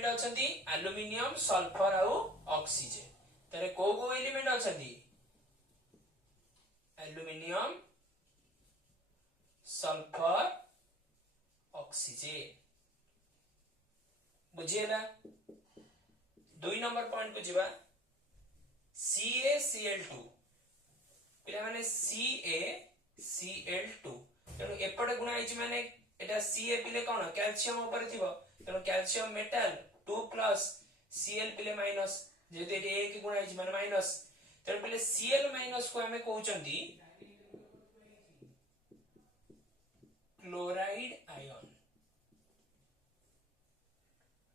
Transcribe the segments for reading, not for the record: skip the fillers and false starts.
element अछंती aluminium sulphur आउ oxygen तरे को एलिमेंट अछंती एल्युमिनियम सल्फर ऑक्सीजन बुझिएला 2 नंबर पॉइंट को जीवा CaCl2 पिला माने CaCl2 तेनु एपटे गुणा आइछि माने एटा Ca पिले कोन कैल्शियम ऊपर थिबो तेनु कैल्शियम मेटल 2 प्लस Cl पिले माइनस जेते एटे 1 गुणा आइछि माने माइनस तेनु पिले Cl माइनस को हमें कहउचंती क्लोराइड आयन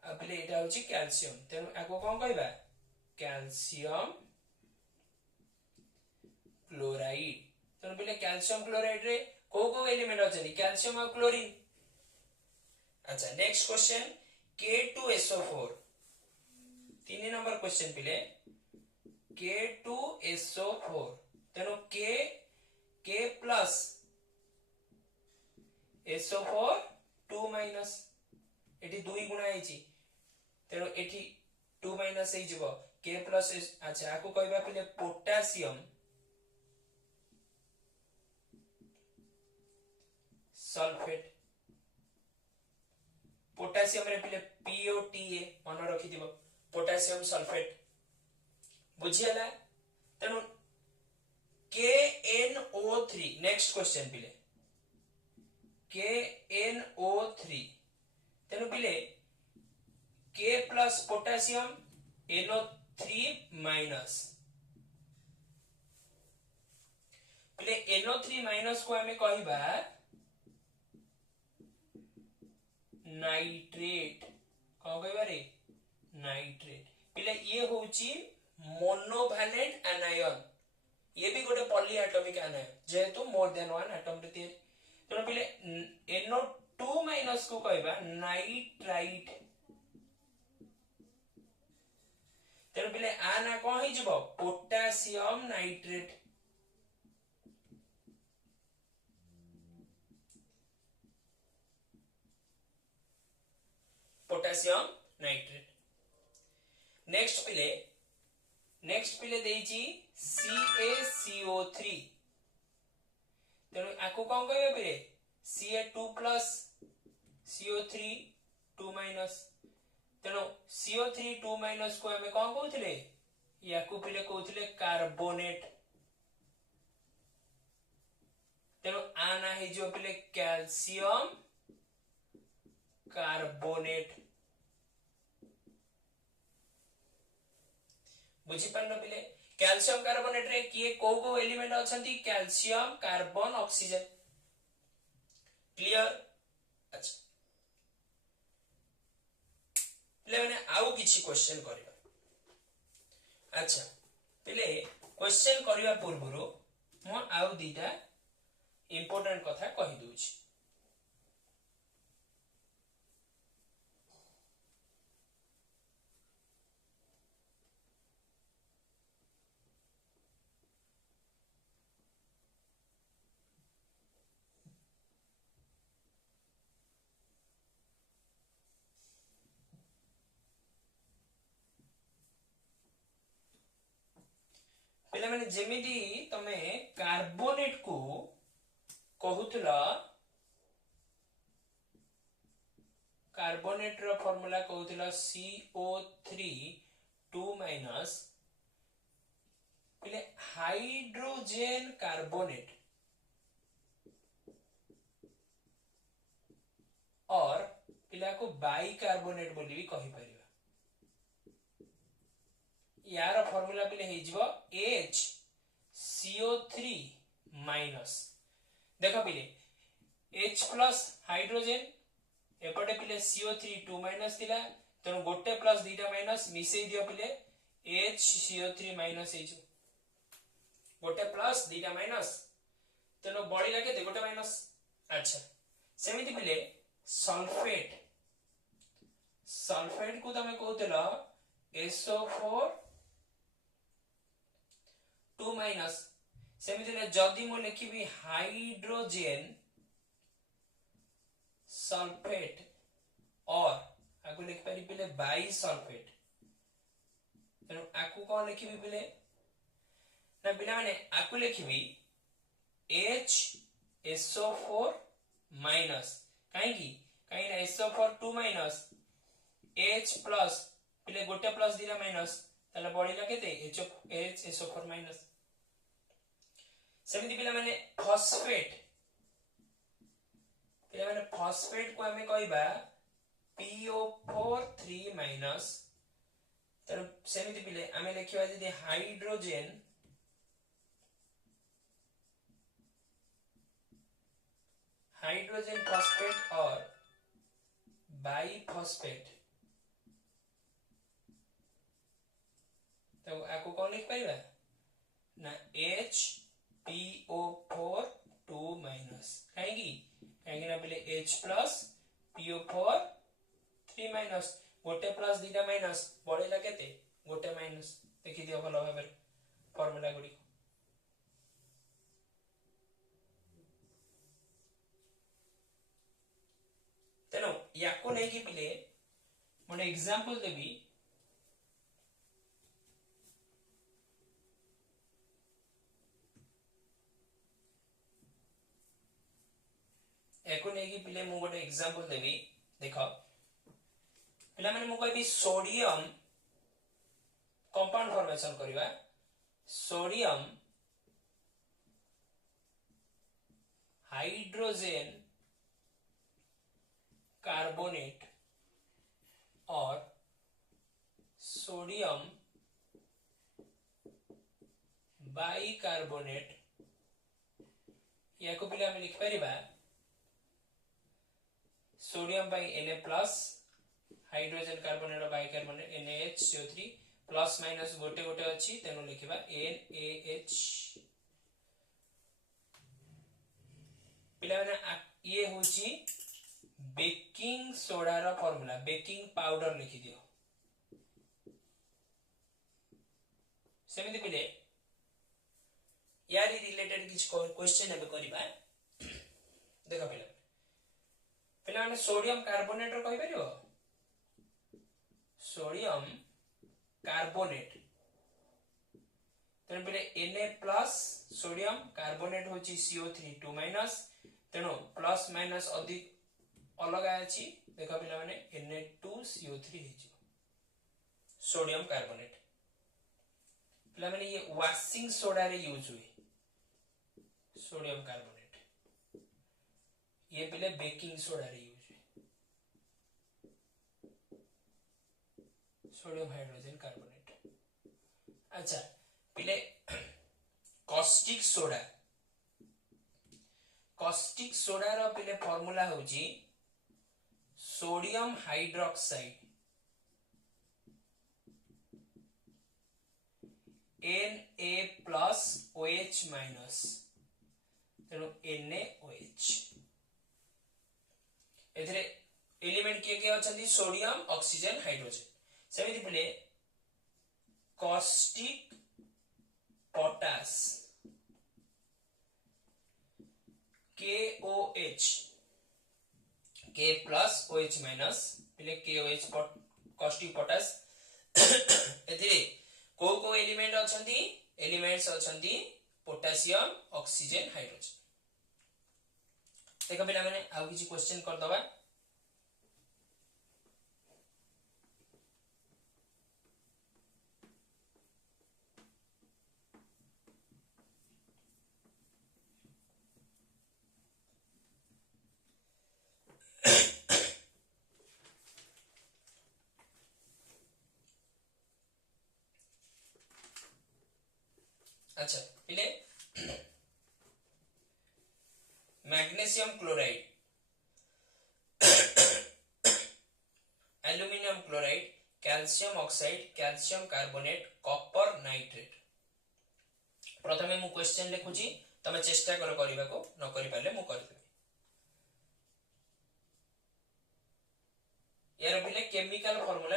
अबले एटा होछि कैल्शियम तेनु आको कोन कहबा कैल्शियम क्लोराइड तेनु पिले कैल्शियम क्लोराइड रे को एलिमेंट अछनी कैल्शियम और क्लोरीन अच्छा next question K2SO4 3 number question पिले K2SO4 तेनु K प्लस SO4 2 माइनस एठी 2 गुणा आइची तेनु एठी 2 माइनस हे जिवो K प्लस अच्छा आको कहबा पिले पोटेशियम सल्फेट पोटेशियम रे पिले POTA मन रखि दिबो पोटेशियम सल्फेट बुझियाला तेनु KNO3 नेक्स्ट क्वेश्चन पिले KNO3 तेनु पिले K plus potassium NO3 minus पिले NO3 माइनस को हमें कहबा नाइट्रेट कौन कहबा रे नाइट्रेट पिले ये होची मोनोवैलेंट एनायन ये भी गोटे पॉली एटॉमिक एनायन जेहेतु मोर देन वन एटम रे तयारी तो पिले NO2 माइनस को कहबा नाइट्राइट तेरे पिले आ ना कौन ही जब potassium nitrate potassium nitrate next पिले देइची CaCO3 तेनु आको कौन कहबे पिले Ca2 प्लस CO3 2 माइनस तेनु CO3 2 माइनस को हमें कौन कहउथिले याकू पिले कहउथिले कार्बोनेट तेनु आना हे जो पिले कैल्शियम कार्बोनेट बुझी पारनो पिले कैल्शियम कार्बोनेट रे किए को एलिमेंट अछंती कैल्शियम कार्बन ऑक्सीजन क्लियर अच्छा पिले माने आउ किछि क्वेश्चन करिबा अच्छा पिले क्वेश्चन करिबा पूर्वरो म आउ दीटा इंपोर्टेंट कथा कहि दोछि पिले माने जेमिति तमे कार्बोनेट को कहूतला कार्बोनेट रो फार्मूला कहूतला CO3 2 माइनस पिले हाइड्रोजन कार्बोनेट और पिला को बाइकार्बोनेट बोली भी कहि परिबा यार फार्मूला पिले हे जिवो HCO3 माइनस देखो पिले H प्लस हाइड्रोजन एपटे पिले CO3 2 माइनस थिला तेनु गोटे प्लस दीटा माइनस मिसै दियो पिले HCO3 माइनस हे जो गोटे प्लस दीटा माइनस तेनु बड़ी लागे दे गोटे माइनस अच्छा सेमिति पिले सल्फेट को तमे कहउतला SO4 2 माइनस सेमिति ने जदी मो लिखिबी हाइड्रोजन सल्फेट और आगु लिख पारी पिले बाई सल्फेट तेणु आकु कौन लिखिबी पिले ना पिला माने आकु लिखिबी HSO4 माइनस काहे की ना SO4 2 माइनस H प्लस पिले गोटे प्लस दिला माइनस ताले बढिला केते HSO4 माइनस सेमिति पिला माने फॉस्फेट को हमें कहबा PO4 3 माइनस तर सेमिति पिले हमें लिखिबा जदी हाइड्रोजन फॉस्फेट और बाइफॉस्फेट तो आपको कौन लिख पाइबा ना HPO4 2 माइनस काहेगी ना पहले H प्लस PO4 3 माइनस गोटे प्लस दीटा माइनस बढेला केते गोटे माइनस देखि दियो भलो भाबे फार्मूला गुडी तेनो याको नै कि पिले मोने एग्जांपल देबी एको नै कि पिले मु गोटे एग्जांपल देबी देखो पिला माने मु कहबी सोडियम कंपाउंड फॉर्मेशन करबा सोडियम हाइड्रोजन कार्बोनेट और सोडियम बाइकार्बोनेट याको पिला में लिख परिबा sodium bi Na plus hydrogen carbonate और बाइकार्बोनेट NaHCO3 प्लस माइनस गोटे गोटे अछि तेनु लिखिबा NaH पिला माने ये होची बेकिंग सोडा रा फार्मूला बेकिंग पाउडर लिखि दियो सेमिति पिले यारी रिलेटेड किछ क्वेश्चन एबे करिबा देखो पिला माने सोडियम कार्बोनेट रो कहि परियो सोडियम कार्बोनेट तेनु पिले Na प्लस सोडियम कार्बोनेट होची CO3 2 माइनस तेनु प्लस माइनस अधिक अलग अछि देखो पिला माने Na2CO3 हेजो सोडियम कार्बोनेट पिला माने ये वॉशिंग सोडा रे यूज हुए सोडियम कार्बोनेट ये पिले बेकिंग सोडा रे यूज हुए सोडियम हाइड्रोजन कार्बोनेट अच्छा पिले कॉस्टिक सोडा रो पिले फार्मूला होची sodium hydroxide Na plus OH minus तेनु NaOH एथरे एलिमेंट के अछंती सोडियम ऑक्सीजन हाइड्रोजन सेमिति पिले caustic potash KOH K plus OH minus पिले KOH कॉस्टिक पोटास एथरे को एलिमेंट अछंती एलिमेंट्स अछंती पोटेशियम ऑक्सीजन हाइड्रोजन देखो पिला माने आउ किछि क्वेश्चन कर दबा अच्छा पिले magnesium chloride aluminium chloride calcium oxide calcium carbonate copper nitrate प्रथमे मु क्वेश्चन लिखुची तमे चेष्टा करो करबा को न करि पाले मु कर देबी यार पिले केमिकल फार्मूला